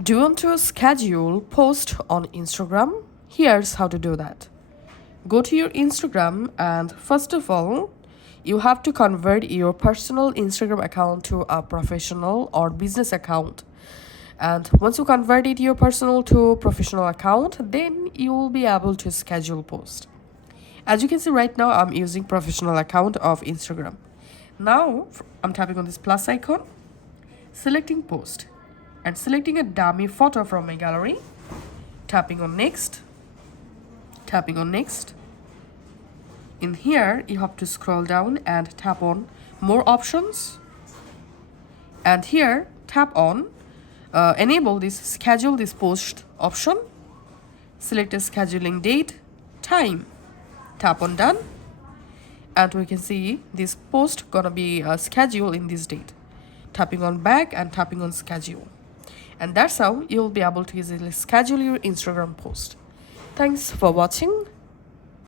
Do you want to schedule post on Instagram? Here's how to do that. Go to your Instagram and first of all, you have to convert your personal Instagram account to a professional or business account. And once you convert it your personal to professional account, then you will be able to schedule post. As you can see right now, I'm using professional account of Instagram. Now I'm tapping on this plus icon, selecting post and selecting a dummy photo from my gallery, tapping on next, tapping on next. In here, you have to scroll down and tap on more options. And here, tap on enable this schedule this post option. Select a scheduling date, time. Tap on done. And we can see this post gonna be scheduled in this date. Tapping on back and tapping on schedule. And that's how you'll be able to easily schedule your Instagram post. Thanks for watching.